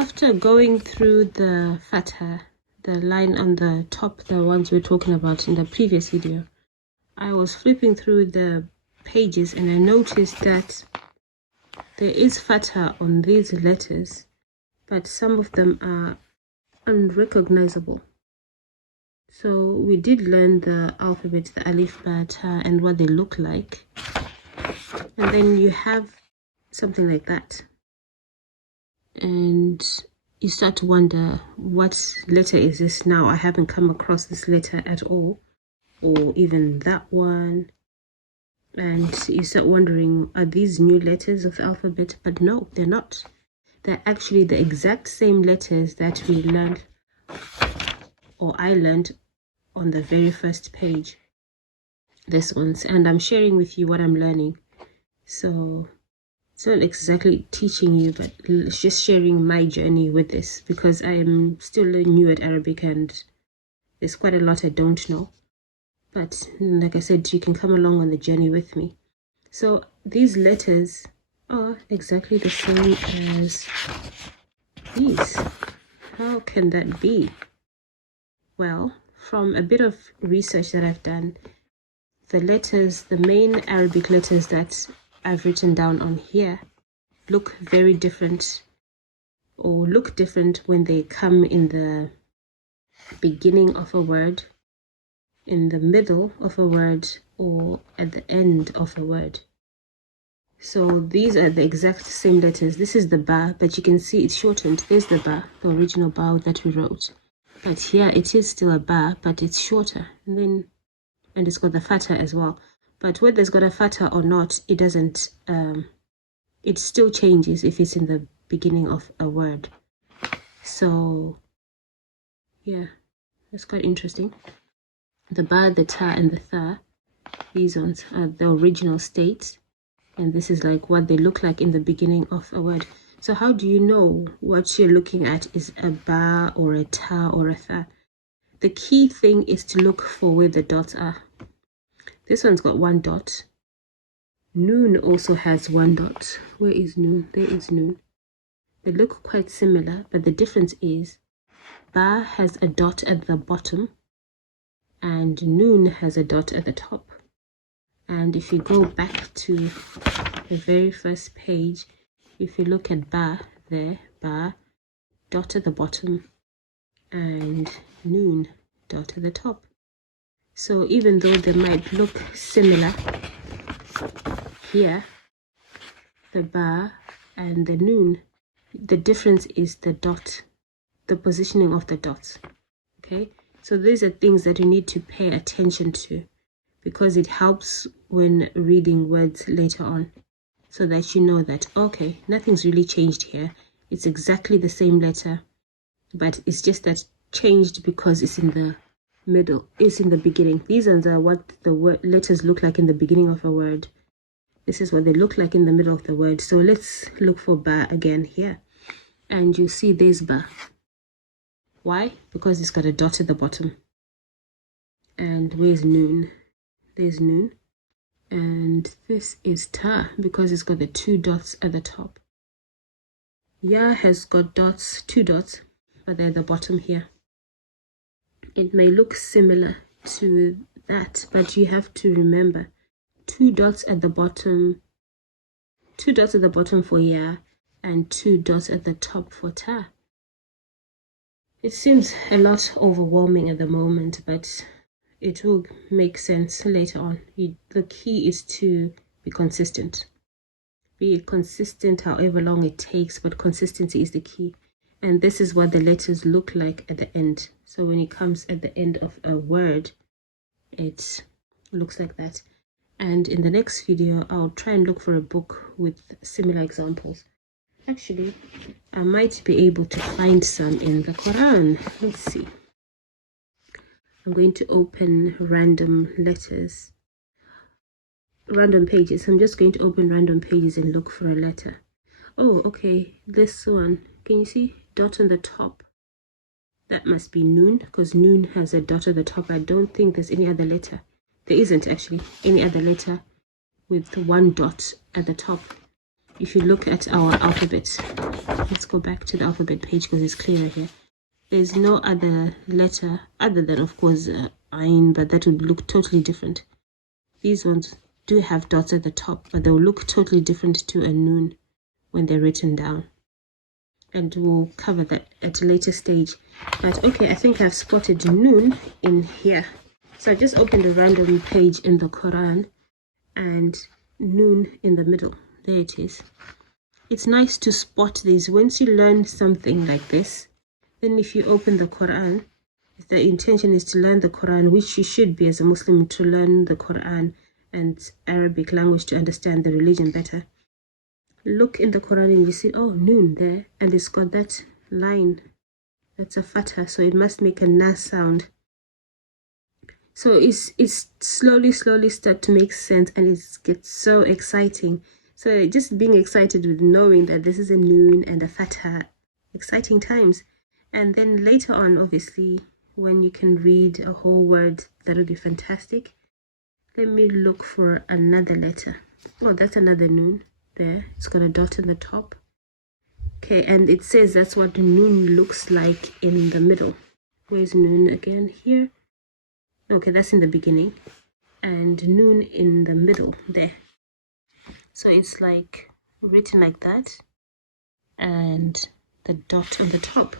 after going through the fatha, the line on the top, the ones we're talking about in the previous video, I was flipping through the pages and I noticed that there is fatha on these letters, but some of them are unrecognizable. So we did learn the alphabet, the alif, ba, ta, and what they look like. And then you have something like that. And you start to wonder, what letter is this now? I haven't come across this letter at all, or even that one. And you start wondering, are these new letters of the alphabet? But no, they're not. They're actually the exact same letters that we learned, or I learned, on the very first page. This one's, and I'm sharing with you what I'm learning. So it's not exactly teaching you, but it's just sharing my journey with this, because I am still new at Arabic and there's quite a lot I don't know. But like I said, you can come along on the journey with me. So these letters are exactly the same as these. How can that be? Well, from a bit of research that I've done, the letters, the main Arabic letters that I've written down on here, look very different, or look different when they come in the beginning of a word, in the middle of a word, or at the end of a word. So these are the exact same letters. This is the ba, but you can see it's shortened. There's the ba, the original ba that we wrote. But here it is still a ba, but it's shorter. And it's got the fatha as well. But whether it's got a fatha or not, it doesn't, it still changes if it's in the beginning of a word. So yeah, that's quite interesting. The ba, the ta, and the tha, these ones are the original states, and this is like what they look like in the beginning of a word. So how do you know what you're looking at is a ba or a ta or a tha? The key thing is to look for where the dots are. This one's got one dot. Noon also has one dot. Where is noon? There is noon. They look quite similar, but the difference is ba has a dot at the bottom and noon has a dot at the top. And if you go back to the very first page, if you look at ba there, ba, dot at the bottom, and noon, dot at the top. So even though they might look similar here, the ba and the noon, the difference is the dot, the positioning of the dots. Okay, so these are things that you need to pay attention to, because it helps when reading words later on, so that you know that, okay, nothing's really changed here. It's exactly the same letter, but it's just that changed because it's in the middle, it's in the beginning. These are what the letters look like in the beginning of a word. This is what they look like in the middle of the word. So let's look for ba again here, and you see there's ba. Why? Because it's got a dot at the bottom. And where's noon? There's noon. And this is ta, because it's got the two dots at the top. Ya has got dots, two dots, but they're at the bottom here. It may look similar to that, but you have to remember, two dots at the bottom for ya, and two dots at the top for ta. It seems a lot overwhelming at the moment, but it will make sense later on. The key is to be consistent. Be consistent however long it takes, but consistency is the key. And this is what the letters look like at the end. So when it comes at the end of a word, it looks like that. And in the next video, I'll try and look for a book with similar examples. Actually, I might be able to find some in the Quran. Let's see. I'm going to open random letters, random pages. I'm just going to open random pages and look for a letter. Oh, okay, this one. Can you see? Dot on the top. That must be noon, because noon has a dot at the top. I don't think there's any other letter. There isn't actually any other letter with one dot at the top. If you look at our alphabet, let's go back to the alphabet page because it's clearer here. There's no other letter other than, of course, Ain, but that would look totally different. These ones do have dots at the top, but they'll look totally different to a Noon when they're written down. And we'll cover that at a later stage. But okay, I think I've spotted Noon in here. So I just opened a random page in the Quran and Noon in the middle. There it is. It's nice to spot these. Once you learn something like this, then if you open the Quran, if the intention is to learn the Quran, which you should be as a Muslim, to learn the Quran and Arabic language to understand the religion better, look in the Quran and you see, oh, Noon there, and it's got that line. That's a fatha, so it must make a na sound. So it's slowly start to make sense, and it gets so exciting. So just being excited with knowing that this is a Noon and a fatha, exciting times. And then later on, obviously, when you can read a whole word, that'll be fantastic. Let me look for another letter. Oh, that's another Noon there. It's got a dot in the top. Okay, and it says that's what Noon looks like in the middle. Where's Noon again? Here. Okay, that's in the beginning. And Noon in the middle there. So it's like written like that. And the dot on the top.